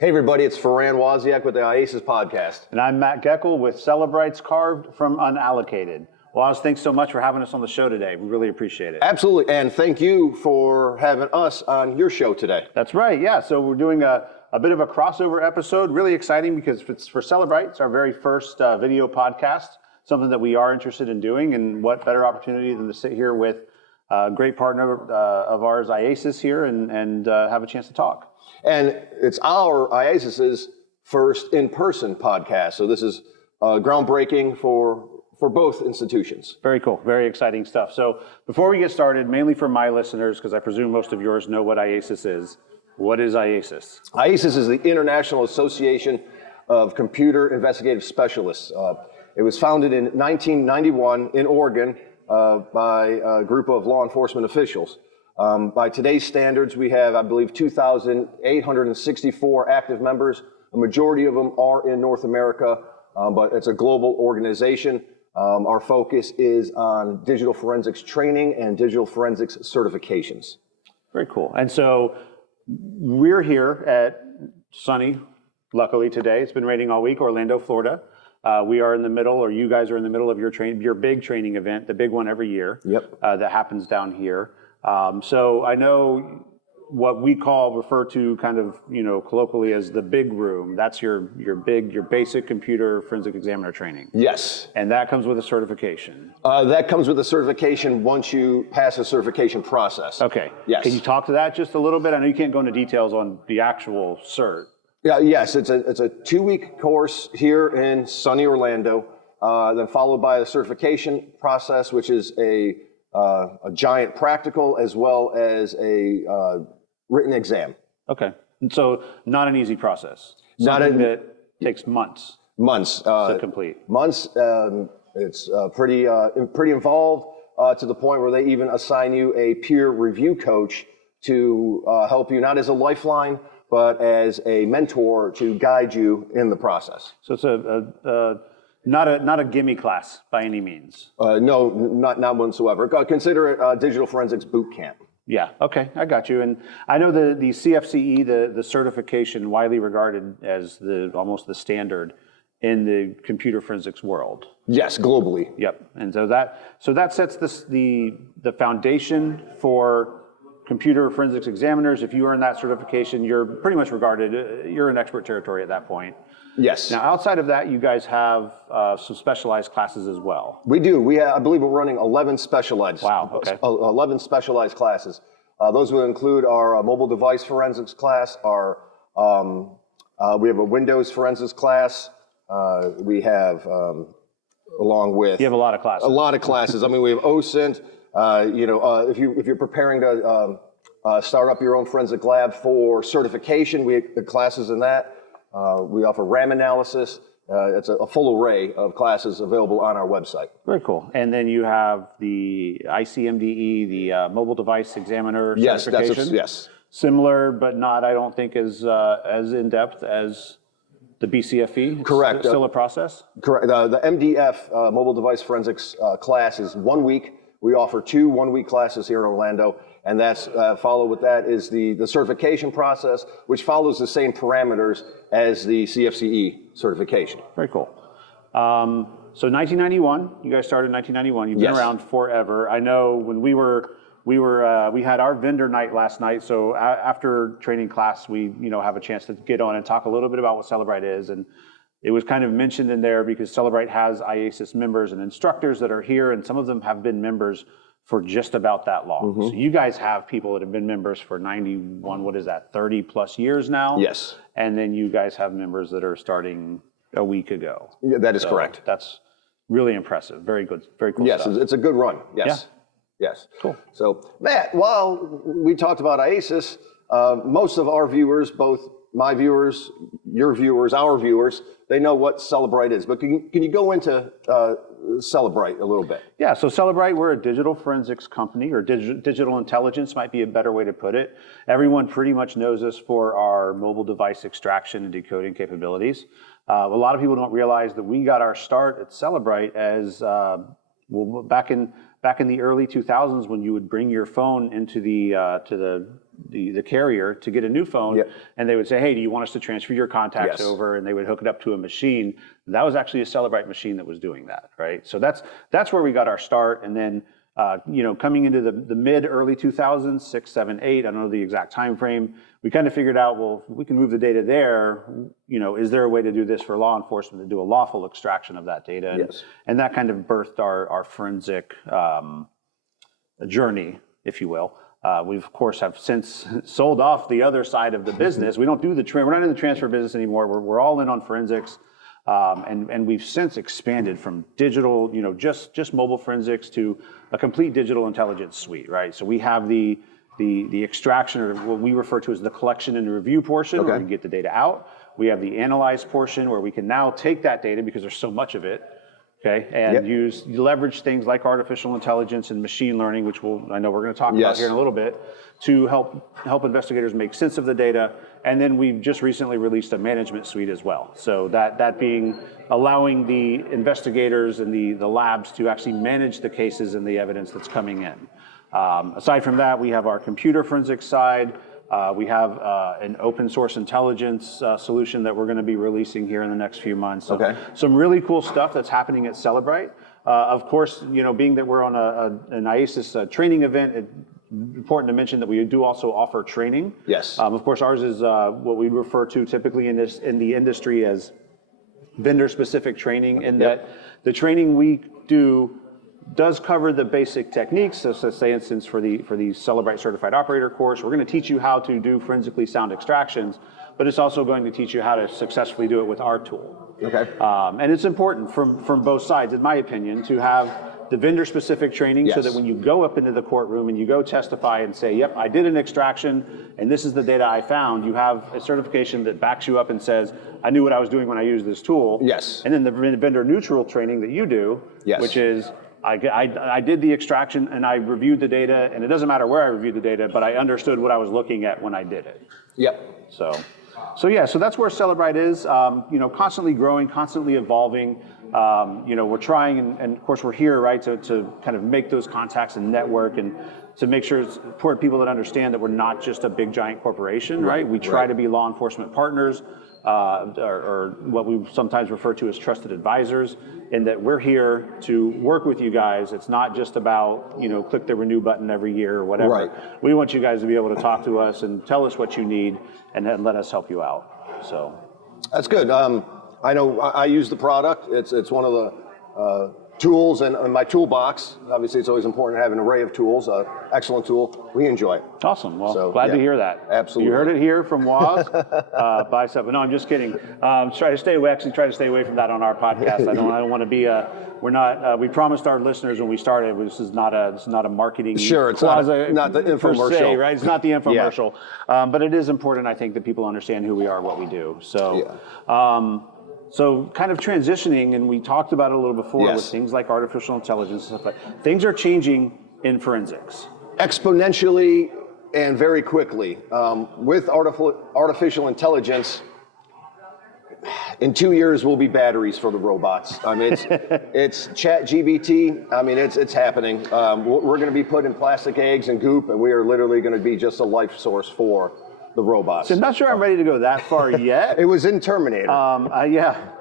Hey everybody, it's Farand Wasiak with the IACIS Podcast. And I'm Matt Goeckel with Cellebrites Carved from Unallocated. Well, thanks so much for having us on the show today. We really appreciate it. Absolutely, and thank you for having us on your show today. That's right, yeah. So we're doing a bit of a crossover episode, really exciting because it's for Cellebrite. It's our very first video podcast, something that we are interested in doing, and what better opportunity than to sit here with a great partner of ours, IACIS, here and have a chance to talk. And it's our IACIS's first in-person podcast, so this is groundbreaking for both institutions. Very cool, very exciting stuff. So before we get started, mainly for my listeners, because I presume most of yours know what IACIS is, what is IACIS? IACIS is the International Association of Computer Investigative Specialists. It was founded in 1991 in Oregon by a group of law enforcement officials. By today's standards, we have, I believe, 2,864 active members. A majority of them are in North America, but it's a global organization. Our focus is on digital forensics training and digital forensics certifications. Very cool. And so we're here at sunny, luckily today, it's been raining all week, Orlando, Florida. We are in the middle, or you guys are in the middle of your big training event, the big one every year. Yep. That happens down here. So I know what we refer to kind of, colloquially as the big room. That's your basic computer forensic examiner training. Yes. And that comes with a certification. That comes with a certification once you pass a certification process. Okay. Yes. Can you talk to that just a little bit? I know you can't go into details on the actual cert. Yeah. Yes. It's a 2-week course here in sunny Orlando, then followed by a certification process, which is a giant practical as well as a written exam. Okay. And so not an easy process. Something that takes months. Months. To complete. Months. It's pretty involved to the point where they even assign you a peer review coach to help you, not as a lifeline, but as a mentor to guide you in the process. So it's not a gimme class by any means. No, not whatsoever. Consider it digital forensics boot camp. Yeah. Okay, I got you. And I know the CFCE, the certification, widely regarded as almost the standard in the computer forensics world. Yes, globally. Yep. And so that sets the foundation for computer forensics examiners. If you earn that certification, you're pretty much regarded. You're in expert territory at that point. Yes. Now, outside of that, you guys have some specialized classes as well. We do. I believe we're running 11 specialized. Wow. Okay. 11 specialized classes. Those will include our mobile device forensics class. We have a Windows forensics class. We have, along with. You have a lot of classes. A lot of classes. I mean, we have OSINT. If you're preparing to start up your own forensic lab for certification, we have classes in that. We offer RAM analysis. It's a full array of classes available on our website. Very cool. And then you have the ICMDE, the mobile device examiner certification. Yes. Similar, but not, I don't think, as in-depth as the BCFE. Correct. Still a process? Correct. The MDF, mobile device forensics class, is 1 week. We offer 2 one-week classes here in Orlando. And that's followed with that is the certification process, which follows the same parameters as the CFCE certification. Very cool. So 1991, you guys started in 1991. You've been around forever. I know when we had our vendor night last night. So after training class, we have a chance to get on and talk a little bit about what Cellebrite is. And it was kind of mentioned in there because Cellebrite has IACIS members and instructors that are here, and some of them have been members for just about that long. Mm-hmm. So you guys have people that have been members for 30 plus years now? Yes. And then you guys have members that are starting a week ago. Yeah, that is correct. That's really impressive. Very good. Very cool stuff. Yes, it's a good run. Yes. Yeah. Yes. Cool. So, Matt, while we talked about IACIS, most of our viewers, both my viewers, your viewers, our viewers, they know what Cellebrite is. But can you go into Cellebrite a little bit? Yeah, so Cellebrite, we're a digital forensics company, or digital intelligence might be a better way to put it. Everyone pretty much knows us for our mobile device extraction and decoding capabilities. A lot of people don't realize that we got our start at Cellebrite as back in back in the early 2000s when you would bring your phone into the carrier to get a new phone, and they would say, hey, do you want us to transfer your contacts over? And they would hook it up to a machine. That was actually a Cellebrite machine that was doing that, right? So that's where we got our start. And then, coming into the mid-early 2000s, 6, 7, 8, I don't know the exact time frame, we kind of figured out, well, if we can move the data there, is there a way to do this for law enforcement to do a lawful extraction of that data? And that kind of birthed our forensic journey, if you will. We of course have since sold off the other side of the business. We don't do we're not in the transfer business anymore. We're all in on forensics, and we've since expanded from digital, just mobile forensics to a complete digital intelligence suite, right? So we have the extraction, or what we refer to as the collection and review portion, where we get the data out. We have the analyze portion, where we can now take that data because there's so much of it. Okay, and leverage things like artificial intelligence and machine learning, which I know we're going to talk about here in a little bit, to help investigators make sense of the data. And then we've just recently released a management suite as well. So that being allowing the investigators and the labs to actually manage the cases and the evidence that's coming in. Aside from that, we have our computer forensics side. We have an open source intelligence solution that we're going to be releasing here in the next few months. So some really cool stuff that's happening at Cellebrite. Of course, being that we're on an IACIS training event, it's important to mention that we do also offer training. Of course, ours is what we refer to typically in the industry as vendor-specific training, in that the training we do does cover the basic techniques. So say, instance, for the Cellebrite Certified Operator course, we're going to teach you how to do forensically sound extractions, but it's also going to teach you how to successfully do it with our tool. And it's important from both sides, in my opinion, to have the vendor-specific training so that when you go up into the courtroom and you go testify and say, yep, I did an extraction and this is the data I found, you have a certification that backs you up and says, I knew what I was doing when I used this tool. And then the vendor-neutral training that you do, which is, I did the extraction and I reviewed the data, and it doesn't matter where I reviewed the data, but I understood what I was looking at when I did it. So that's where Cellebrite is, constantly growing, constantly evolving. We're trying, and of course we're here, right, to kind of make those contacts and network, and to make sure it's important people that understand that we're not just a big giant corporation, right? We try to be law enforcement partners, or what we sometimes refer to as trusted advisors, in that we're here to work with you guys. It's not just about, click the renew button every year or whatever. We want you guys to be able to talk to us and tell us what you need, and then let us help you out. So that's good. I know I use the product. It's one of the tools in my toolbox. Obviously, it's always important to have an array of tools. Excellent tool. We enjoy it. Awesome. Well, glad to hear that. Absolutely. You heard it here from Waz. Bicep. No, I'm just kidding. Try to stay away from that on our podcast. I don't want to be we're not. We promised our listeners when we started, this is not a marketing. Sure, it's not the infomercial, se, right? It's not the infomercial, but it is important, I think, that people understand who we are, what we do. So. So kind of transitioning, and we talked about it a little before with things like artificial intelligence and stuff, but things are changing in forensics. Exponentially and very quickly. With artificial intelligence, in 2 years will be batteries for the robots. I mean, it's ChatGPT. I mean, it's happening. We're going to be put in plastic eggs and goop, and we are literally going to be just a life source for the robots. So I'm not sure I'm ready to go that far yet. It was in Terminator. I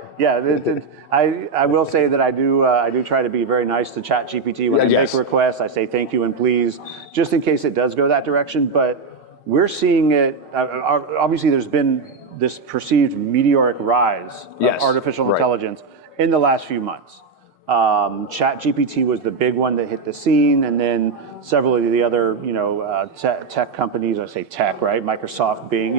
will say that I do try to be very nice to ChatGPT when I make requests. I say thank you and please, just in case it does go that direction. But we're seeing it. Obviously, there's been this perceived meteoric rise of artificial intelligence in the last few months. ChatGPT was the big one that hit the scene, and then several of the other, tech companies. I say tech, right? Microsoft, Bing,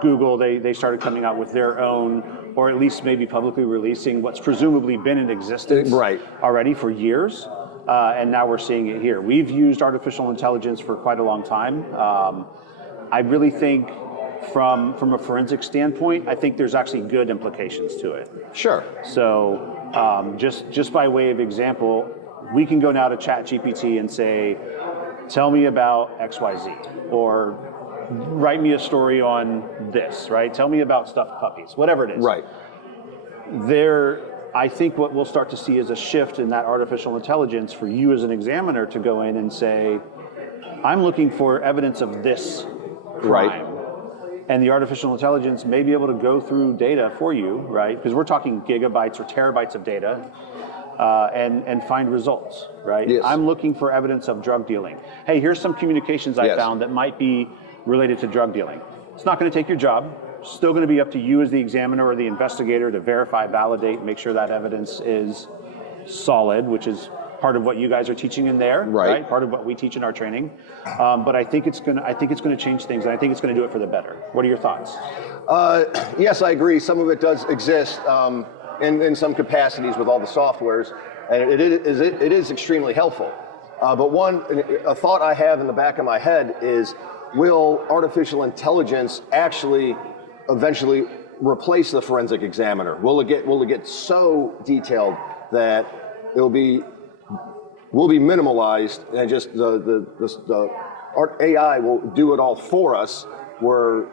Google. They started coming out with their own, or at least maybe publicly releasing what's presumably been in existence already for years, and now we're seeing it here. We've used artificial intelligence for quite a long time. I really think, from a forensic standpoint, I think there's actually good implications to it. Sure. So. Just by way of example, we can go now to ChatGPT and say, tell me about XYZ, or write me a story on this, right? Tell me about stuffed puppies, whatever it is. Right. I think what we'll start to see is a shift in that artificial intelligence for you as an examiner to go in and say, I'm looking for evidence of this crime. And the artificial intelligence may be able to go through data for you, right? Because we're talking gigabytes or terabytes of data and find results, right? Yes. I'm looking for evidence of drug dealing. Hey, here's some communications I found that might be related to drug dealing. It's not going to take your job. Still going to be up to you as the examiner or the investigator to verify, validate, make sure that evidence is solid, which is part of what you guys are teaching in there, right? Part of what we teach in our training. But I think it's going to change things, and I think it's going to do it for the better. What are your thoughts? Yes, I agree. Some of it does exist in some capacities with all the softwares, and it is extremely helpful. But a thought I have in the back of my head is, will artificial intelligence actually eventually replace the forensic examiner? Will it get so detailed that will be minimalized, and just the AI will do it all for us, where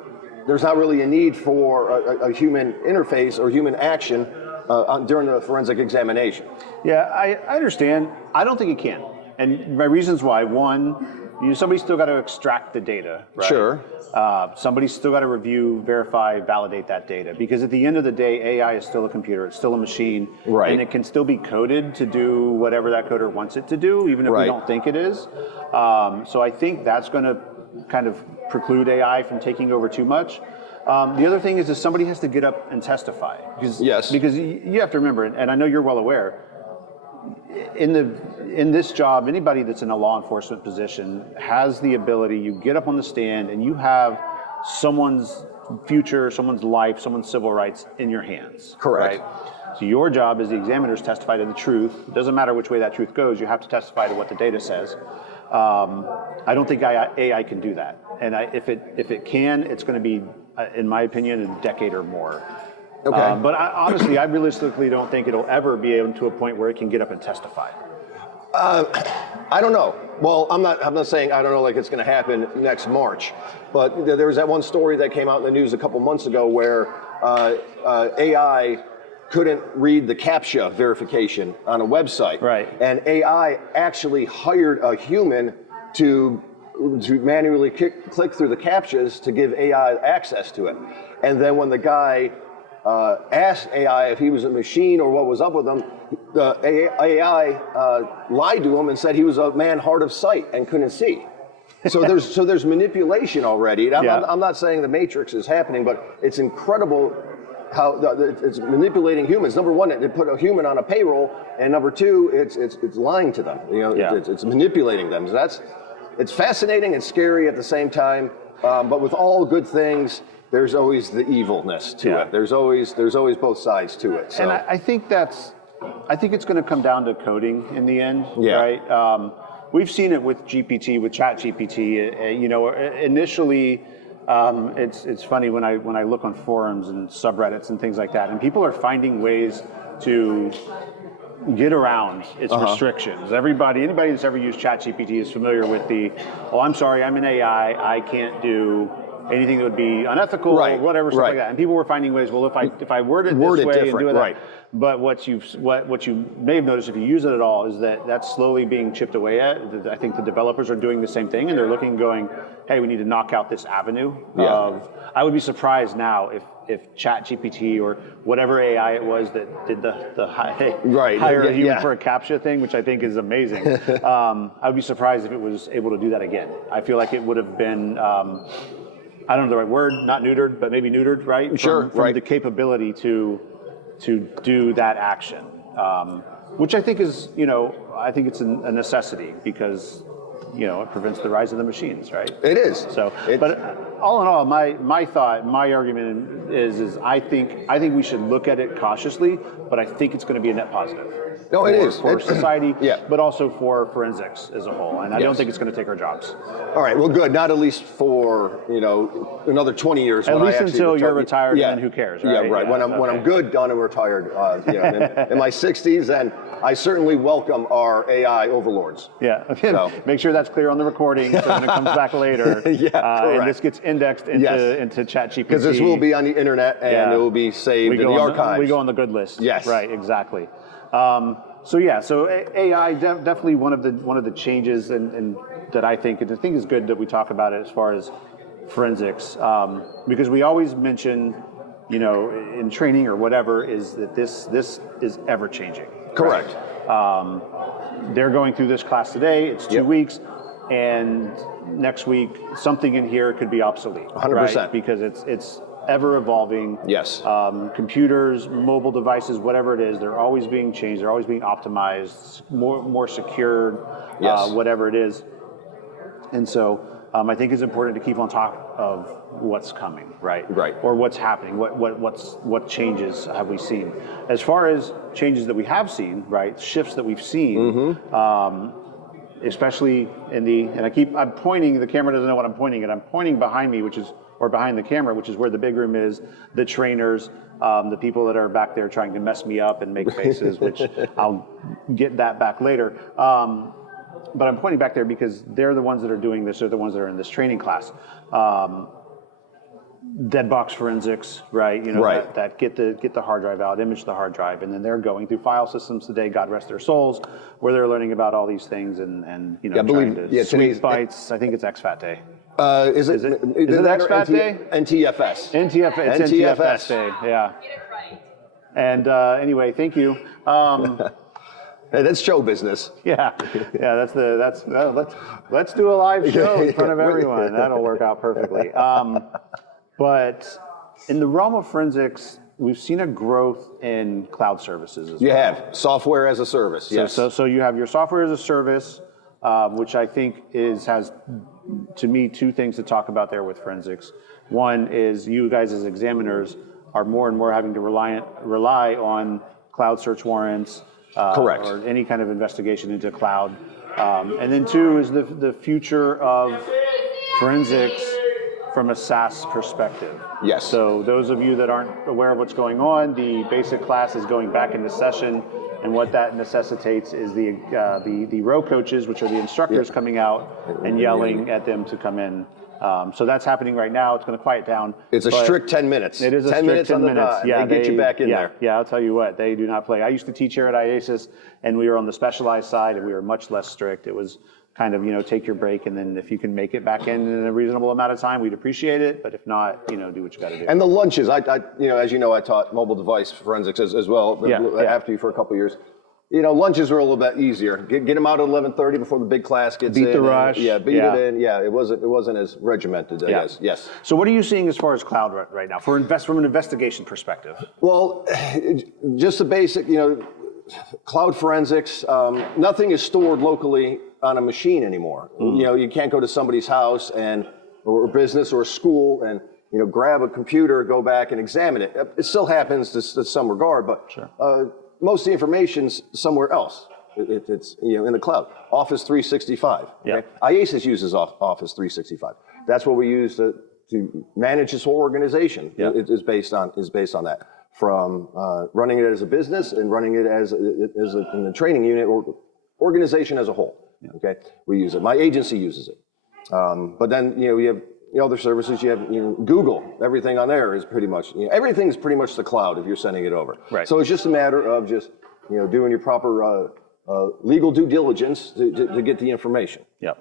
there's not really a need for a human interface or human action during the forensic examination? Yeah, I understand. I don't think it can. And my reasons why: one, somebody's still got to extract the data, right? Sure. Somebody's still got to review, verify, validate that data, because at the end of the day, AI is still a computer, it's still a machine, and it can still be coded to do whatever that coder wants it to do, even if we don't think it is. So I think that's going to kind of preclude AI from taking over too much. The other thing is somebody has to get up and testify, because you have to remember, and I know you're well aware, in this job, anybody that's in a law enforcement position has the ability. You get up on the stand and you have someone's future, someone's life, someone's civil rights in your hands. Correct. Right? So your job as the examiner is to testify to the truth. It doesn't matter which way that truth goes. You have to testify to what the data says. I don't think AI can do that. And if it can, it's going to be, in my opinion, a decade or more. Okay. But honestly, I realistically don't think it'll ever be able to a point where it can get up and testify. I don't know. Well, I'm not saying I don't know, like it's going to happen next March, but there was that one story that came out in the news a couple months ago where AI couldn't read the CAPTCHA verification on a website, and AI actually hired a human to manually click through the CAPTCHAs to give AI access to it, and then when the guy asked AI if he was a machine or what was up with him, the AI lied to him and said he was a man hard of sight and couldn't see. So there's manipulation already. And I'm not saying the Matrix is happening, but it's incredible how it's manipulating humans. Number one, it put a human on a payroll, and number two, it's lying to them. It's manipulating them. So it's fascinating and scary at the same time. But with all good things, there's always the evilness to it. There's always both sides to it. So. And I think it's going to come down to coding in the end, right? We've seen it with GPT, with ChatGPT. Initially, it's funny when I look on forums and subreddits and things like that, and people are finding ways to get around its restrictions. Anybody that's ever used ChatGPT is familiar with I'm sorry, I'm an AI, I can't do anything that would be unethical or whatever, stuff like that. And people were finding ways, well, if I word it this way and do it that. But what you may have noticed if you use it at all is that's slowly being chipped away at. I think the developers are doing the same thing, and they're looking, going, hey, we need to knock out this avenue of. I would be surprised now if ChatGPT or whatever AI it was that did the hire a human for a CAPTCHA thing, which I think is amazing. I would be surprised if it was able to do that again. I feel like it would have been. I don't know the right word, not neutered, but maybe neutered, right? From the capability to do that action, which I think is, I think it's a necessity because, it prevents the rise of the machines, right? It is. So, but all in all, my argument is I think we should look at it cautiously, but I think it's going to be a net positive. No, it is for society, but also for forensics as a whole. And I don't think it's going to take our jobs. All right, well, good. Not at least for another 20 years. At least until you're retired, and then who cares, right? Yeah, right. When I'm good, done, and retired, in my 60s, then I certainly welcome our AI overlords. Yeah. So. Make sure that's clear on the recording, so when it comes back later, and indexed into ChatGPT. Because this will be on the internet and it will be saved in the archives. We go on the good list. Yes. Right, exactly. So AI definitely one of the changes and that I think is good that we talk about it as far as forensics, because we always mention, in training or whatever, is that this is ever changing. Correct. Right? They're going through this class today. It's 2 weeks, and next week something in here could be obsolete. 100%. Right? Because it's ever evolving. Yes. Computers, mobile devices, whatever it is, they're always being changed. They're always being optimized, more secured, whatever it is. And so I think it's important to keep on top of what's coming, right? Right. Or what's happening. What changes have we seen? As far as changes that we have seen, right? Shifts that we've seen. Especially I'm pointing, the camera doesn't know what I'm pointing at. I'm pointing behind me, behind the camera, which is where the big room is, the trainers, the people that are back there trying to mess me up and make faces, which I'll get that back later. But I'm pointing back there because they're the ones that are doing this, they're the ones that are in this training class. Dead box forensics, right? That get the hard drive out, image the hard drive, and then they're going through file systems today, God rest their souls, where they're learning about all these things and trying to sweet bites. I think it's XFAT Day. Is it XFAT Day? NTFS. NTFS Day, yeah. Get it right. And anyway, thank you. Hey, that's show business. Yeah. Let's do a live show in front of everyone. That'll work out perfectly. But in the realm of forensics, we've seen a growth in cloud services as well. You have software as a service. Yes. So you have your software as a service, which I think has, to me, two things to talk about there with forensics. One is you guys as examiners are more and more having to rely on cloud search warrants. Correct. Or any kind of investigation into cloud. And then two is the future of forensics from a SaaS perspective. Yes. So those of you that aren't aware of what's going on, the basic class is going back into session, and what that necessitates is the row coaches, which are the instructors, coming out and yelling at them to come in. So that's happening right now. It's going to quiet down. It's a strict 10 minutes. It is a 10 strict minutes 10 on the minutes. dot. Yeah, they get you back in there. Yeah, I'll tell you what, they do not play. I used to teach here at IACIS, and we were on the specialized side, and we were much less strict. It was kind of, take your break, and then if you can make it back in a reasonable amount of time, we'd appreciate it. But if not, do what you got to do. And the lunches, I as you know, I taught mobile device forensics as well after you for a couple of years. Lunches were a little bit easier. Get them out at 11:30 before the big class gets in. Beat the rush. It in. Yeah, it wasn't as regimented, I guess. Yes. So what are you seeing as far as cloud right now from an investigation perspective? Well, just the basic, cloud forensics. Nothing is stored locally on a machine anymore. You can't go to somebody's house or business or school and grab a computer, go back and examine it. It still happens to some regard, but. Sure. Most of the information's somewhere else. It's in the cloud. Office 365. Okay? IACIS uses Office 365. That's what we use to manage this whole organization. It is based on that. From running it as a business and running it as in the training unit or organization as a whole. Okay, we use it. My agency uses it. But then you have other services. You have Google. Everything on there is pretty much everything's pretty much the cloud if you're sending it over. Right. So it's just a matter of just doing your proper legal due diligence to get the information. Yep.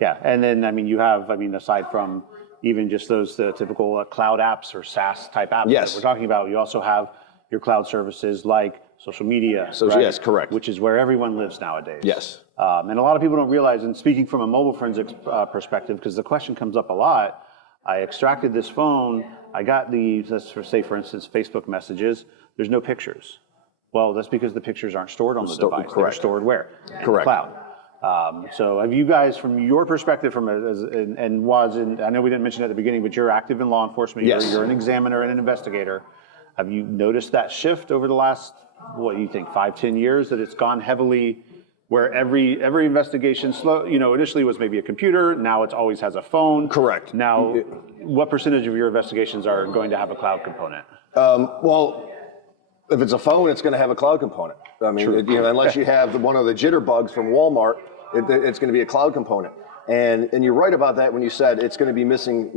Yeah, and then you have aside from even just those typical cloud apps or SaaS type apps that we're talking about, you also have your cloud services like social media. Right? Yes, correct. Which is where everyone lives nowadays. Yes. And a lot of people don't realize, and speaking from a mobile forensics perspective, because the question comes up a lot, I extracted this phone, I got let's say for instance, Facebook messages, there's no pictures. Well, that's because the pictures aren't stored on the device. Correct. They're stored where? In correct. the cloud. So have you guys, from your perspective, I know we didn't mention it at the beginning, but you're active in law enforcement, yes. You're an examiner and an investigator. Have you noticed that shift over the last, 5-10 years, that it's gone heavily where every investigation initially was maybe a computer, now it always has a phone? Correct. Now, what percentage of your investigations are going to have a cloud component? Well, if it's a phone, it's going to have a cloud component. Unless you have one of the jitterbugs from Walmart, it's going to be a cloud component. And you're right about that when you said it's going to be missing,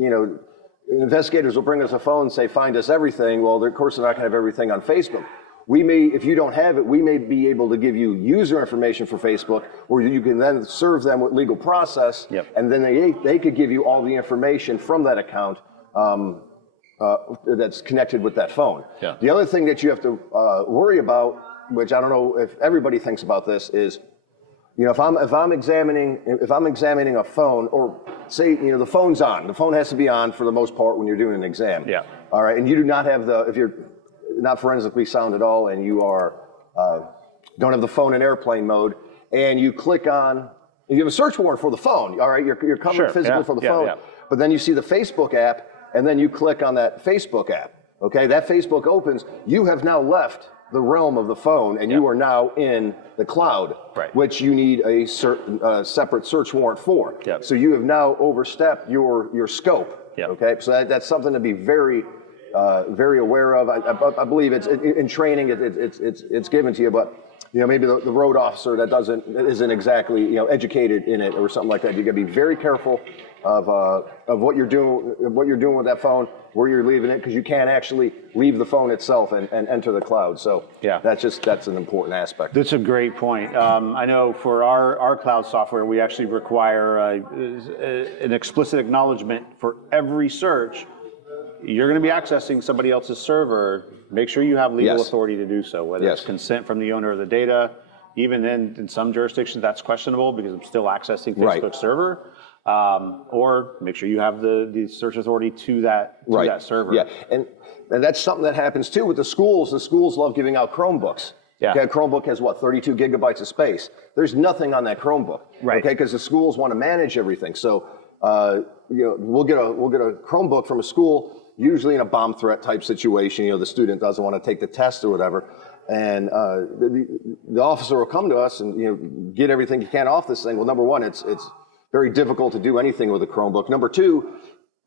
investigators will bring us a phone and say, find us everything. Well, of course, they're not going to have everything on Facebook. We may, if you don't have it, we may be able to give you user information for Facebook where you can then serve them with legal process. Yep. And then they could give you all the information from that account that's connected with that phone. Yeah. The other thing that you have to worry about, which I don't know if everybody thinks about this, is if I'm examining a phone, or say the phone's on, the phone has to be on for the most part when you're doing an exam. Yeah. All right, and you do not have if you're not forensically sound at all, and you don't have the phone in airplane mode, and you click on, you have a search warrant for the phone. All right, you're covered physically for the phone, but then you see the Facebook app, and then you click on that Facebook app. Okay, that Facebook opens. You have now left the realm of the phone, and you are now in the cloud, which you need a separate search warrant for. Yep. So you have now overstepped your scope. Yep. Okay, so that's something to be very aware of. I believe it's in training. It's given to you, but maybe the road officer that isn't exactly educated in it or something like that. You got to be very careful of what you're doing with that phone, where you're leaving it, because you can't actually leave the phone itself and enter the cloud. So that's an important aspect. That's a great point. I know for our cloud software, we actually require an explicit acknowledgement for every search. You're going to be accessing somebody else's server. Make sure you have legal authority to do so, whether it's consent from the owner of the data. Even in some jurisdictions, that's questionable because I'm still accessing Facebook's server. Or make sure you have the search authority to that server. Yeah, and that's something that happens too with the schools. The schools love giving out Chromebooks. Yeah. Okay, a Chromebook has 32 gigabytes of space. There's nothing on that Chromebook. Right. Okay, because the schools want to manage everything. So we'll get a Chromebook from a school, usually in a bomb threat type situation. The student doesn't want to take the test or whatever. And the officer will come to us and get everything you can off this thing. Well, number one, it's very difficult to do anything with a Chromebook. Number two,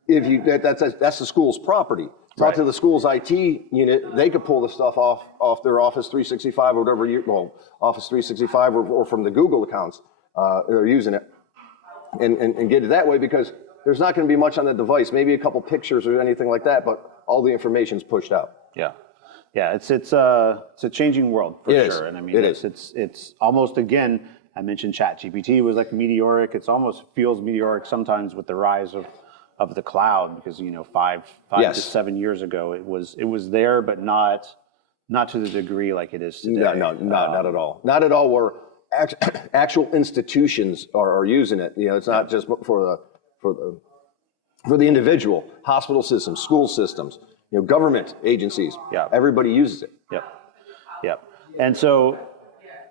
that's the school's property. Talk to the school's IT unit. They could pull the stuff off their Office 365 or whatever Office 365 or from the Google accounts they're using it, and get it that way, because there's not going to be much on the device. Maybe a couple pictures or anything like that, but all the information's pushed out. Yeah. Yeah, it's a changing world for sure. And I mean, it's almost, again, I mentioned ChatGPT was like meteoric. It almost feels meteoric sometimes with the rise of the cloud, because 5 to 7 years ago it was there, but not to the degree like it is today. No, not at all. Not at all. Where actual institutions are using it. It's not just for the individual. Hospital systems, school systems, government agencies. Yeah, everybody uses it. Yep. And so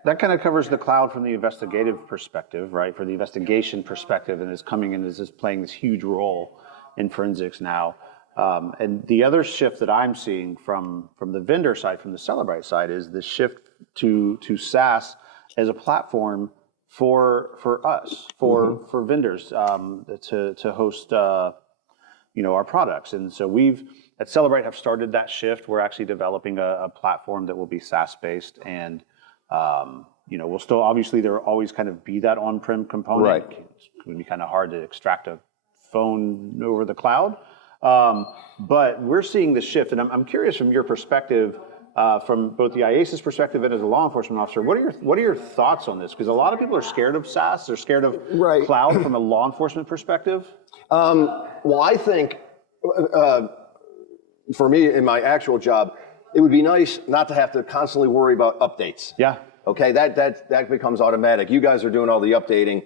that kind of covers the cloud from the investigative perspective, right? For the investigation perspective, and is coming in as playing this huge role in forensics now. And the other shift that I'm seeing from the vendor side, from the Cellebrite side, is the shift to SaaS as a platform for us, for vendors to host our products. And so we've at Cellebrite have started that shift. We're actually developing a platform that will be SaaS based, and we'll still, obviously there will always kind of be that on-prem component. Right. It's going to be kind of hard to extract a phone over the cloud. But we're seeing the shift, and I'm curious from your perspective, from both the IACIS perspective and as a law enforcement officer, what are your thoughts on this? Because a lot of people are scared of SaaS. They're scared of cloud from a law enforcement perspective. Well, I think for me in my actual job, it would be nice not to have to constantly worry about updates. Yeah. Okay, that becomes automatic. You guys are doing all the updating.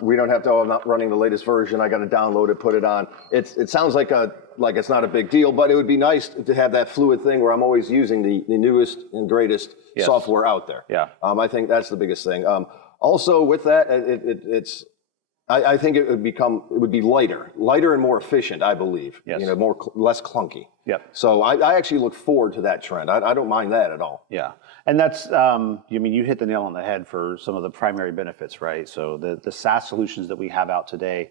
We don't have to. I'm not running the latest version. I got to download it, put it on. It sounds like it's not a big deal, but it would be nice to have that fluid thing where I'm always using the newest and greatest software out there. Yeah. I think that's the biggest thing. Also, with that, I think it would be lighter and more efficient. I believe. Yes. Less clunky. Yep. So I actually look forward to that trend. I don't mind that at all. Yeah. And that's, you hit the nail on the head for some of the primary benefits, right? So the SaaS solutions that we have out today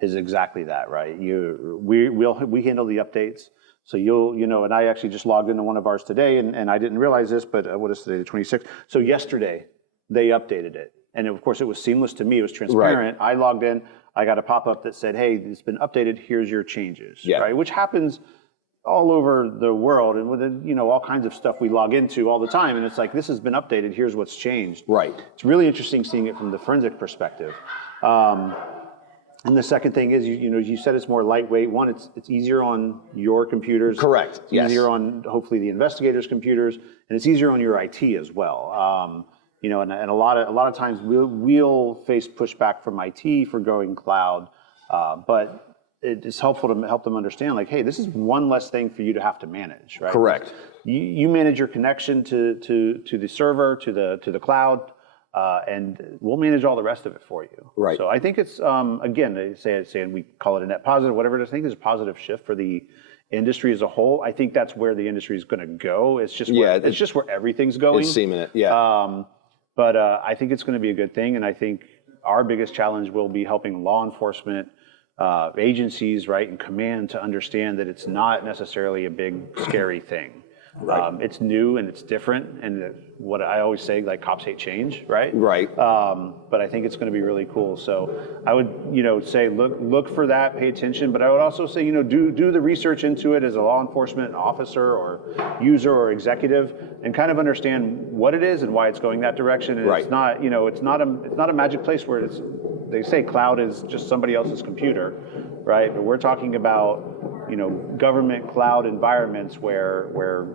is exactly that, right? We handle the updates. So and I actually just logged into one of ours today, and I didn't realize this, but what is today, the 26th? So yesterday, they updated it. and of course it was seamless to me. It was transparent. I logged in. I got a pop-up that said, "Hey, it's been updated. Here's your changes." Right, which happens all over the world, and with all kinds of stuff we log into all the time. And it's like, this has been updated. Here's what's changed. Right. It's really interesting seeing it from the forensic perspective. And the second thing is, you said it's more lightweight. One, it's easier on your computers. Correct. It's easier on hopefully the investigators' computers, and it's easier on your IT as well. And a lot of times we'll face pushback from IT for going cloud, but it's helpful to help them understand, like, hey, this is one less thing for you to have to manage, right? Correct. You manage your connection to the server, to the cloud. And we'll manage all the rest of it for you. Right. So I think it's, again, they say we call it a net positive, whatever it is. I think it's a positive shift for the industry as a whole. I think that's where the industry is going to go. It's just where everything's going. It's seeming it, yeah. But I think it's going to be a good thing. And I think our biggest challenge will be helping law enforcement agencies, right, and command to understand that it's not necessarily a big, scary thing. Right. It's new and it's different, and what I always say, like, cops hate change, right? Right. But I think it's going to be really cool. So I would say look for that, pay attention. But I would also say do the research into it as a law enforcement officer or user or executive, and kind of understand what it is and why it's going that direction. And right. It's not a magic place where they say cloud is just somebody else's computer, right? But we're talking about government cloud environments where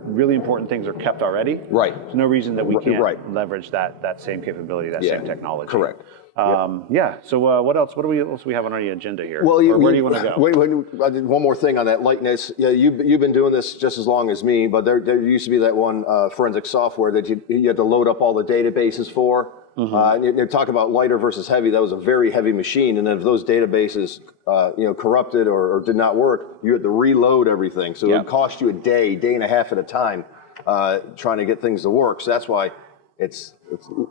really important things are kept already. Right. There's no reason that we can't leverage that same capability, that same technology. Correct. Yeah. So what else? What else do we have on our agenda here? Well, where do you want to go? Wait, I did one more thing on that lightness. Yeah, you've been doing this just as long as me, but there used to be that one forensic software that you had to load up all the databases for. Mm-hmm. And you're talking about lighter versus heavy. That was a very heavy machine, and if those databases, corrupted or did not work, you had to reload everything. So it would cost you a day and a half at a time, trying to get things to work. So that's why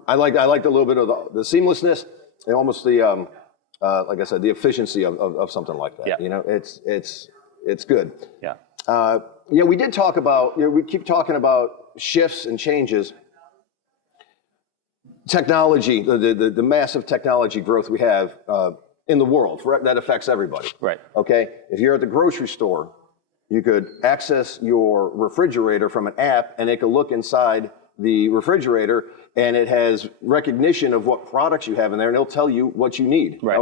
I liked a little bit of the seamlessness and almost the, like I said, the efficiency of something like that. Yeah. It's good. Yeah. We did talk about. We keep talking about shifts and changes. Technology, the massive technology growth we have in the world, that affects everybody. Right. Okay? If you're at the grocery store, you could access your refrigerator from an app, and it could look inside the refrigerator, and it has recognition of what products you have in there, and it'll tell you what you need. Right.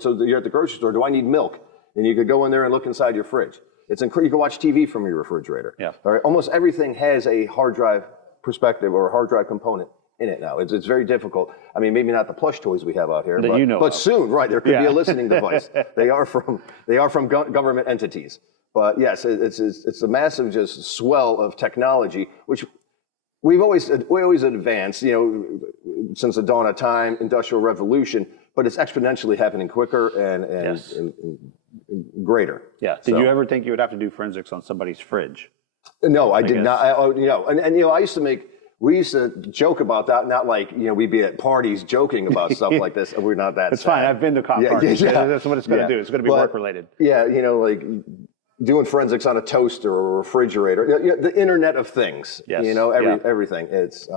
So you're at the grocery store, do I need milk? And you could go in there and look inside your fridge. You can watch TV from your refrigerator. Yeah. All right? Almost everything has a hard drive perspective or a hard drive component in it now. It's very difficult. I mean, maybe not the plush toys we have out here, but soon, right? There could be a listening device. They are from government entities. But yes, it's a massive just swell of technology, which we always advanced, since the dawn of time, industrial revolution. But it's exponentially happening quicker and greater. Yeah. Did you ever think you would have to do forensics on somebody's fridge? No, I did not. We used to joke about that, not like, we'd be at parties joking about stuff like this. We're not that It's fine. I've been to cop parties. That's what it's going to do. It's going to be work related. Yeah, like doing forensics on a toaster or a refrigerator, the Internet of Things. Yes. Everything. It's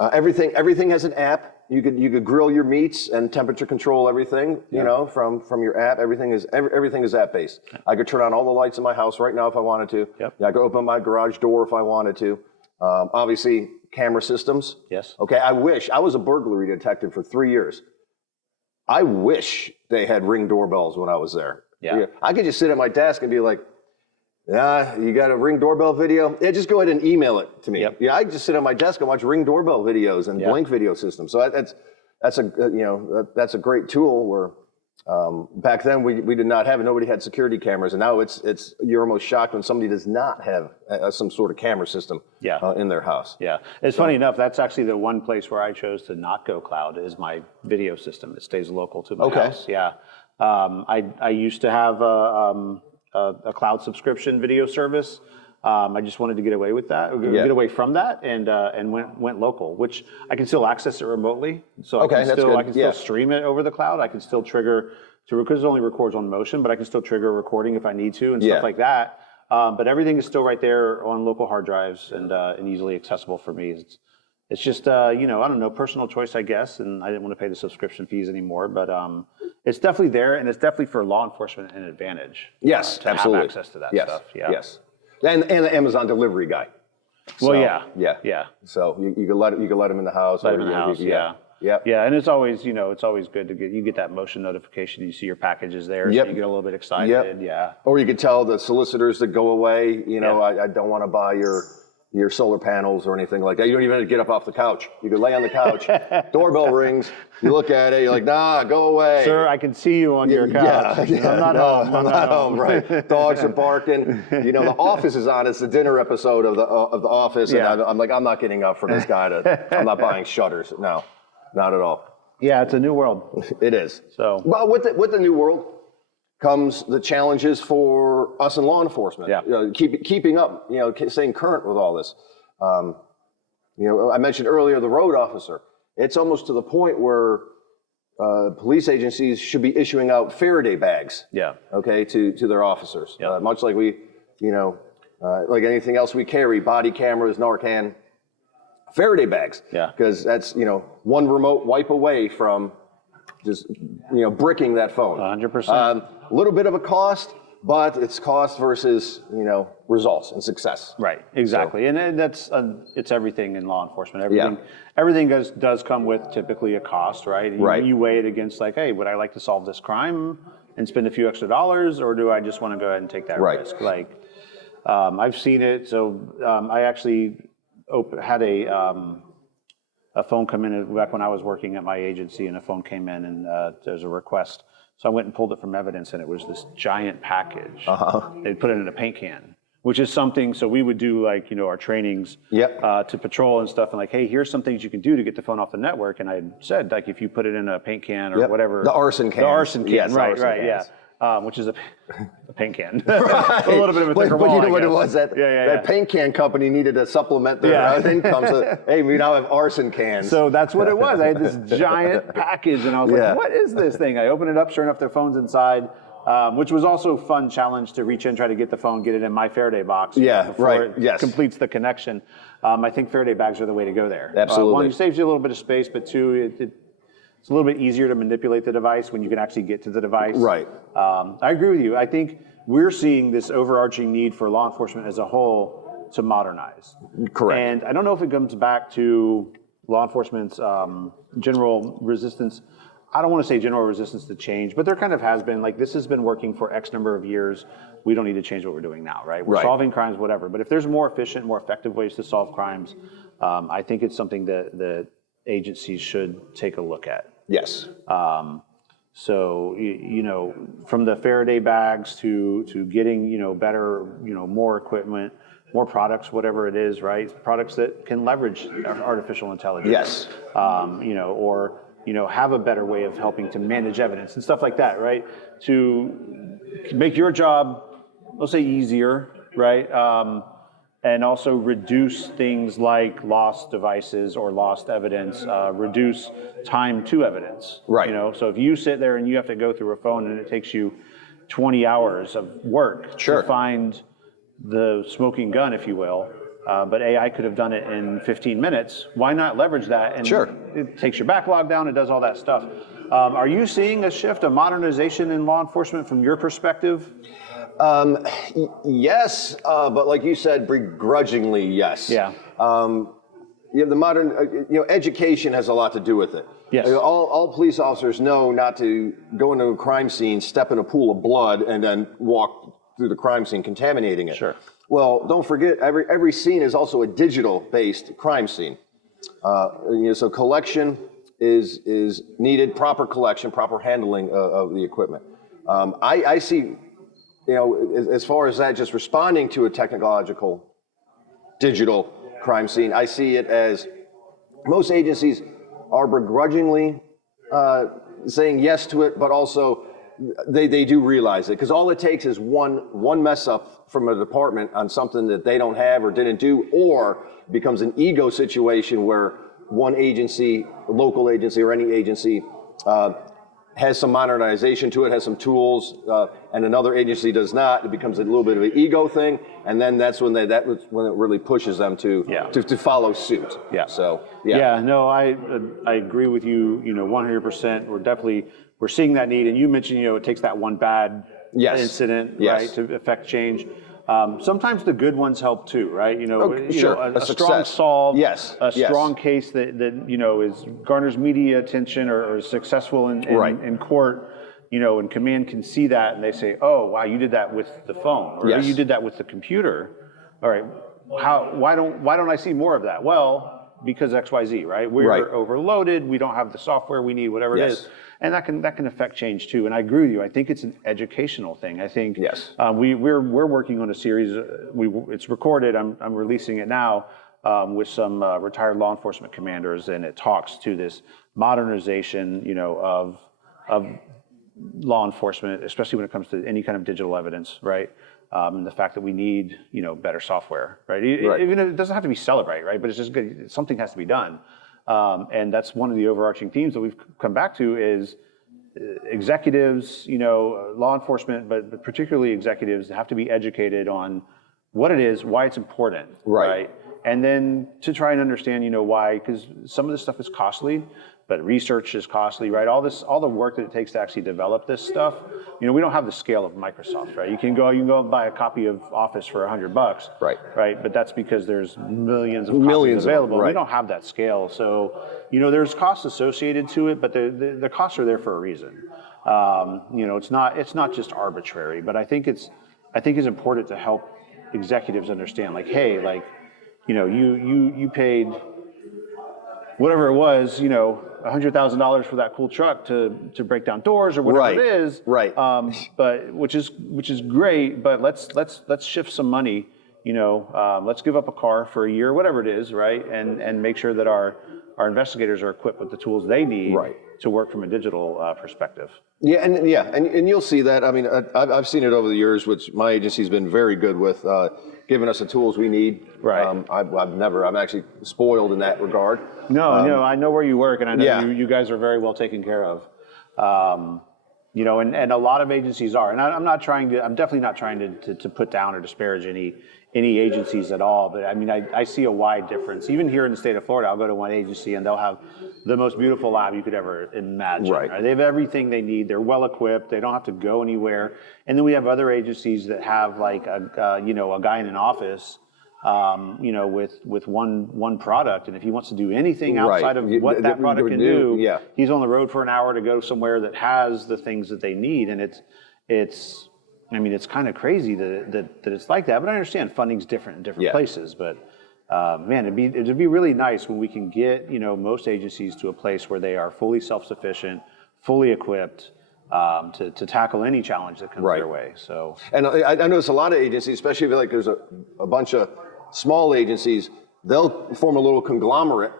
everything has an app. You could grill your meats and temperature control everything. From your app. Everything is app based. I could turn on all the lights in my house right now if I wanted to. Yep. I could open my garage door if I wanted to. Obviously, camera systems. Yes. Okay, I was a burglary detective for 3 years. I wish they had Ring doorbells when I was there. Yeah. I could just sit at my desk and be like, you got a Ring doorbell video? Yeah, just go ahead and email it to me. Yep. Yeah, I could just sit at my desk and watch Ring doorbell videos and Blink video systems. So that's a great tool where back then we did not have it. Nobody had security cameras, and now you're almost shocked when somebody does not have some sort of camera system in their house. Yeah, it's funny enough. That's actually the one place where I chose to not go cloud is my video system. It stays local to my house. Yeah, I used to have a cloud subscription video service. I just wanted to get away with that, get away from that, and went local, which I can still access it remotely. So I can still stream it over the cloud. I can still trigger because it only records on motion, but I can still trigger a recording if I need to and stuff like that. But everything is still right there on local hard drives and easily accessible for me. it's just, I don't know, personal choice, I guess. And I didn't want to pay the subscription fees anymore, but it's definitely there, and it's definitely for law enforcement an advantage. Yes, to absolutely. have access to that stuff. Yeah. Yes. And the Amazon delivery guy. Well, So, yeah. So you can let him in the house. Let him in the house, Yeah. Yeah, and it's always, it's always good to get that motion notification. You see your package is there, so you get a little bit excited. Yep. Yeah. Or you could tell the solicitors that go away, I don't want to buy your solar panels or anything like that. You don't even have to get up off the couch. You can lay on the couch, doorbell rings, you look at it, you're like, nah, go away. Sir, I can see you on your couch. Yeah, I'm not home. I'm not home, right. Dogs are barking. The Office is on. It's the dinner episode of the Office, and I'm like, I'm not getting up for this guy I'm not buying shutters. No, not at all. Yeah, it's a new world. It is. So, well, with the new world comes the challenges for us in law enforcement. Yeah. Keeping up, staying current with all this. I mentioned earlier the road officer. It's almost to the point where police agencies should be issuing out Faraday bags. Yeah. Okay, to their officers. Yeah. Much like we, like anything else we carry, body cameras, Narcan, Faraday bags. Yeah. Because that's one remote wipe away from just bricking that phone. 100%. A little bit of a cost, but it's cost versus results and success. Right, exactly, so, and that's it's everything in law enforcement. Everything does come with typically a cost, right? You weigh it against like, hey, would I like to solve this crime and spend a few extra dollars, or do I just want to go ahead and take that risk? Like, I've seen it. So I actually had a phone come in back when I was working at my agency, and a phone came in, and there's a request. So I went and pulled it from evidence, and it was this giant package. They'd put it in a paint can, which is something. So we would do like our trainings to patrol and stuff, and like, hey, here's some things you can do to get the phone off the network. And I said, like, if you put it in a paint can or whatever, the arson can, yes, right, cans. Which is a paint can. A little bit of a thicker but wall, you know what it was? That paint can company needed to supplement their income. So, hey, we now have arson cans. So that's what it was. I had this giant package, and I was like, what is this thing? I open it up, sure enough, their phone's inside, which was also a fun challenge to reach in, try to get the phone, get it in my Faraday box before it completes the connection. I think Faraday bags are the way to go there. Absolutely. One, it saves you a little bit of space, but two, it's a little bit easier to manipulate the device when you can actually get to the device. Right. I agree with you. I think we're seeing this overarching need for law enforcement as a whole to modernize. Correct. And I don't know if it comes back to law enforcement's general resistance. I don't want to say general resistance to change, but there kind of has been. Like, this has been working for X number of years. We don't need to change what we're doing now, right? We're solving crimes, whatever. But if there's more efficient, more effective ways to solve crimes, I think it's something that agencies should take a look at. Yes. So, from the Faraday bags to getting, better, more equipment, more products, whatever it is, right? Products that can leverage artificial intelligence. Yes. Or, have a better way of helping to manage evidence and stuff like that, right? To make your job, let's say, easier, right? And also reduce things like lost devices or lost evidence, reduce time to evidence. Right. So if you sit there and you have to go through a phone and it takes you 20 hours of work to find the smoking gun, if you will, but AI could have done it in 15 minutes, why not leverage that? And it takes your backlog down, it does all that stuff. Are you seeing a shift, a modernization in law enforcement from your perspective? Yes, but like you said, begrudgingly, yes. Yeah. The modern, education has a lot to do with it. Yes. All police officers know not to go into a crime scene, step in a pool of blood, and then walk through the crime scene, contaminating it. Sure. Well, don't forget, every scene is also a digital-based crime scene. So collection is needed, proper collection, proper handling of the equipment. I see. As far as that, just responding to a technological, digital crime scene, I see it as most agencies are begrudgingly saying yes to it, but also they do realize it. Because all it takes is one mess up from a department on something that they don't have or didn't do, or becomes an ego situation where one agency, local agency or any agency, has some modernization to it, has some tools, and another agency does not, it becomes a little bit of an ego thing, and then that's when it really pushes them to follow suit. Yeah. So no, I agree with you. 100%. We're seeing that need, and you mentioned it takes that one bad incident right to affect change. Sometimes the good ones help too, right? A strong solve, strong case that garners media attention or is successful in court, and command can see that and they say, oh wow, you did that with the phone, or you did that with the computer. All right, why don't I see more of that? Well, because XYZ, right? We're overloaded. We don't have the software we need, whatever it is. And that can affect change too. And I agree with you. I think it's an educational thing. I think we're working on a series. It's recorded. I'm releasing it now with some retired law enforcement commanders, and it talks to this modernization, of law enforcement, especially when it comes to any kind of digital evidence, right? And the fact that we need, better software, right? Even if it doesn't have to be Cellebrite, right? But it's just good. Something has to be done. And that's one of the overarching themes that we've come back to is executives, law enforcement, but particularly executives have to be educated on what it is, why it's important, right? And then to try and understand, why, because some of this stuff is costly, but research is costly, right? All the work that it takes to actually develop this stuff, we don't have the scale of Microsoft, right? You can go buy a copy of Office for $100, right? But that's because there's millions of copies available. We don't have that scale, so there's costs associated to it, but the costs are there for a reason. It's not just arbitrary, but I think it's important to help executives understand, like, hey, like, you paid whatever it was, $100,000 for that cool truck to break down doors or whatever it is. But which is great, but let's shift some money, let's give up a car for a year, whatever it is, right? And make sure that our investigators are equipped with the tools they need to work from a digital perspective. And you'll see that. I mean, I've seen it over the years, which my agency's been very good with giving us the tools we need. I'm actually spoiled in that regard. No, I know where you work, and I know you guys are very well taken care of. And a lot of agencies are, and I'm definitely not trying to put down or disparage any agencies at all, but I mean, I see a wide difference. Even here in the state of Florida, I'll go to one agency and they'll have the most beautiful lab you could ever imagine. Right? They have everything they need. They're well equipped. They don't have to go anywhere. And then we have other agencies that have like a guy in an office, with one product, and if he wants to do anything outside of what that product can do, he's on the road for an hour to go somewhere that has the things that they need, and it's kind of crazy that it's like that. But I understand funding's different in different places. But man, it'd be really nice when we can get most agencies to a place where they are fully self-sufficient, fully equipped. To tackle any challenge that comes their way. So, and I notice a lot of agencies, especially if like there's a bunch of small agencies, they'll form a little conglomerate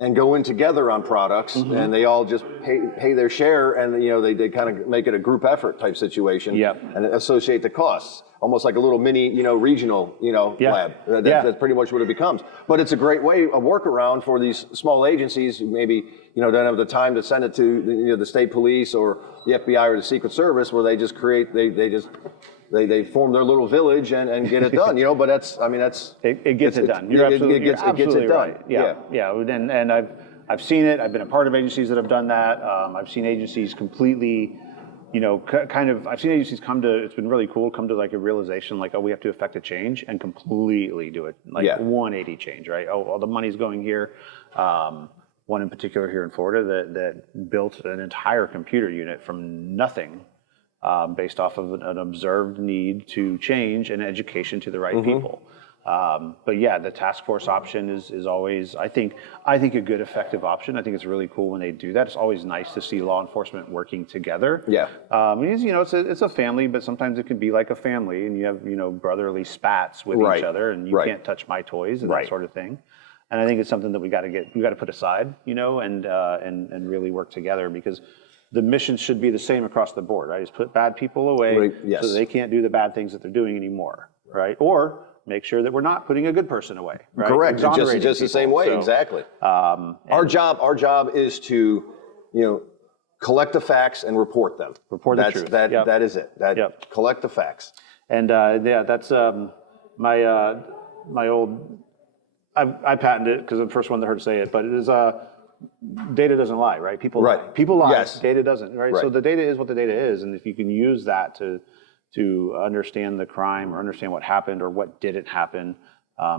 and go in together on products, and they all just pay their share, and they kind of make it a group effort type situation, and associate the costs, almost like a little mini regional lab. That's pretty much what it becomes. But it's a great way, a workaround for these small agencies who maybe don't have the time to send it to the state police or the FBI or the Secret Service, where they just create they form their little village and get it done, But it gets it done. You're absolutely right. And I've seen it. I've been a part of agencies that have done that. I've seen agencies completely, I've seen agencies it's been really cool, come to like a realization, like, oh, we have to effect a change and completely do it, like 180 change, right? Oh, all the money's going here. One in particular here in Florida that built an entire computer unit from nothing. Based off of an observed need to change and education to the right people. But the task force option is always, I think a good effective option. I think it's really cool when they do that. It's always nice to see law enforcement working together. It's a family, but sometimes it can be like a family, and you have brotherly spats with each other, and you can't touch my toys and that sort of thing. And I think it's something that we got to put aside, and really work together, because the mission should be the same across the board, right? Is put bad people away so they can't do the bad things that they're doing anymore, right? Or make sure that we're not putting a good person away, right? Correct. Just the same way, exactly. Our job is to, collect the facts and report them. Report the truth. That is it. Collect the facts. And that's my old. I patented it because I'm the first one that heard say it, but it is data doesn't lie, right? People lie. People lie. Yes. Data doesn't, right? So the data is what the data is, and if you can use that to understand the crime or understand what happened or what didn't happen,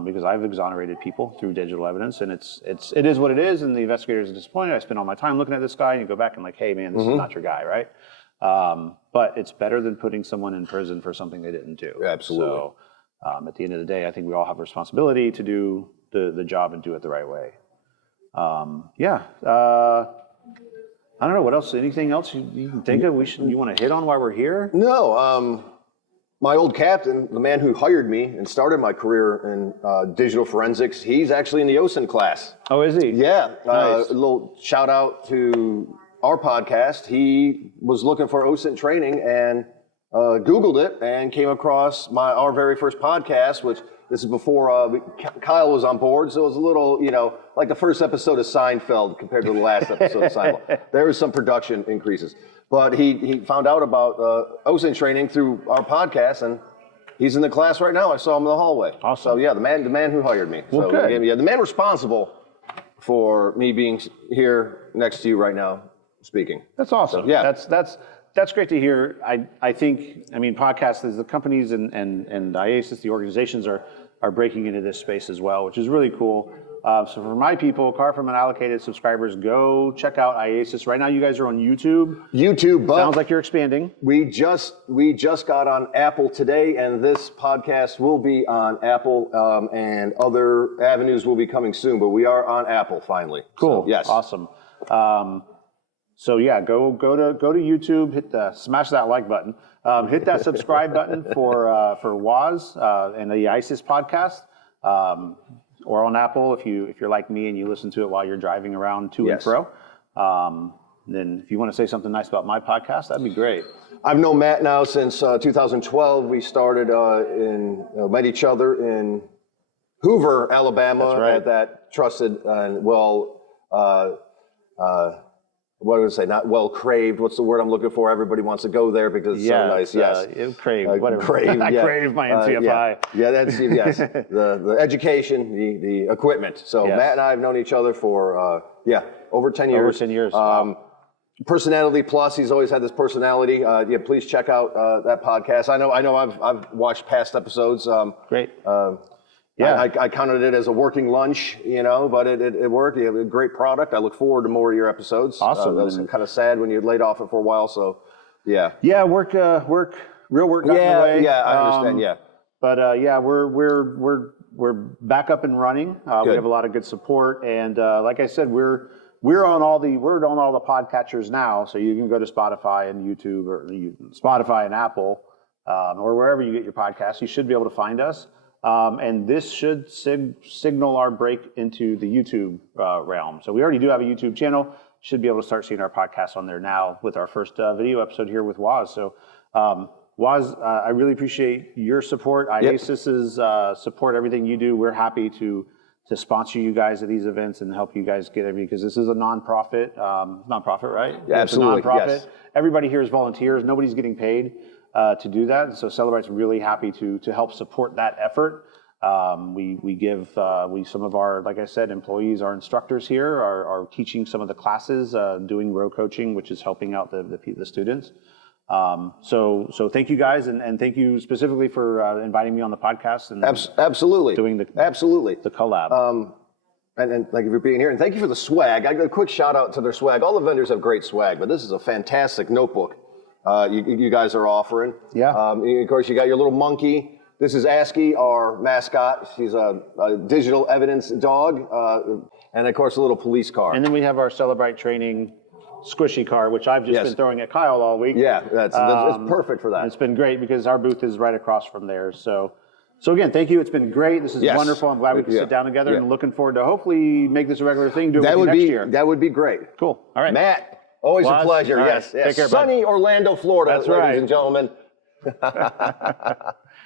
because I've exonerated people through digital evidence, and it is what it is, and the investigators are disappointed. I spend all my time looking at this guy, and you go back and like, hey man, this is not your guy, right? But it's better than putting someone in prison for something they didn't do. Absolutely. So at the end of the day, I think we all have a responsibility to do the job and do it the right way. I don't know what else. Anything else you can think of? You want to hit on while we're here? No. My old captain, the man who hired me and started my career in digital forensics, he's actually in the OSINT class. Oh, is he? Yeah. Nice. A little shout out to our podcast. He was looking for OSINT training and Googled it and came across our very first podcast, which this is before Kyle was on board, so it was a little, like the first episode of Seinfeld compared to the last episode of Seinfeld. There was some production increases. But he found out about OSINT training through our podcast, and he's in the class right now. I saw him in the hallway. Awesome. So yeah, the man who hired me. Well, so good. the man responsible for me being here next to you right now speaking. That's awesome. So, yeah. That's great to hear. I think podcasts, the companies and IACIS, the organizations are breaking into this space as well, which is really cool. So for my people, car from unallocated subscribers, go check out IACIS. Right now, you guys are on YouTube. But sounds like you're expanding. We just got on Apple today, and this podcast will be on Apple, and other avenues will be coming soon. But we are on Apple finally. Cool. So, yes. Awesome. So yeah, go to YouTube, smash that like button, hit that subscribe button for WAS and the IACIS podcast, or on Apple if you're like me and you listen to it while you're driving around to and fro. Then if you want to say something nice about my podcast, that'd be great. I've known Matt now since 2012. We started met each other in Hoover, Alabama. That's right. At that trusted and what do I say? Not well craved. What's the word I'm looking for? Everybody wants to go there because it's so nice. Yes, craved. Whatever. Craved. I Yeah. craved my NCFI. That's yes. the education, the equipment. So Matt and I have known each other for over 10 years. Over 10 years. Personality Plus. He's always had this personality. Please check out that podcast. I know. I've watched past episodes. Great. I counted it as a working lunch, but it worked. You have a great product. I look forward to more of your episodes. Awesome. That was kind of sad when you laid off it for a while. So, yeah. Yeah, real work got in the way. Yeah, I understand. Yeah. But we're back up and running. We have a lot of good support, and like I said, we're on all the podcatchers now. So you can go to Spotify and YouTube, or Spotify and Apple, or wherever you get your podcasts. You should be able to find us. And this should signal our break into the YouTube realm. So we already do have a YouTube channel. Should be able to start seeing our podcast on there now with our first video episode here with Waz. So Waz, I really appreciate your support. IACIS's support, everything you do. We're happy to sponsor you guys at these events and help you guys get everything, because this is a nonprofit, right? Yeah, absolutely. It's a nonprofit. Yes. Everybody here is volunteers. Nobody's getting paid to do that. So Cellebrite's really happy to help support that effort. We give some of our, like I said, employees, our instructors here are teaching some of the classes, doing row coaching, which is helping out the students. So thank you guys, and thank you specifically for inviting me on the podcast and absolutely doing the collab. And thank you for being here, and thank you for the swag. I got a quick shout out to their swag. All the vendors have great swag, but this is a fantastic notebook you guys are offering. Yeah. Of course, you got your little monkey. This is ASCII, our mascot. She's a digital evidence dog, and of course a little police car. And then we have our Cellebrite training squishy car, which I've just been throwing at Kyle all week. Yeah, it's perfect for that. It's been great because our booth is right across from there. So again, thank you. It's been great. This is wonderful. I'm glad we could sit down together and looking forward to hopefully make this a regular thing. Do it next year. That would be great. Cool. All right, Matt. Always a pleasure. Right. Yes. Take care, sunny Orlando, Florida, That's ladies right. and gentlemen.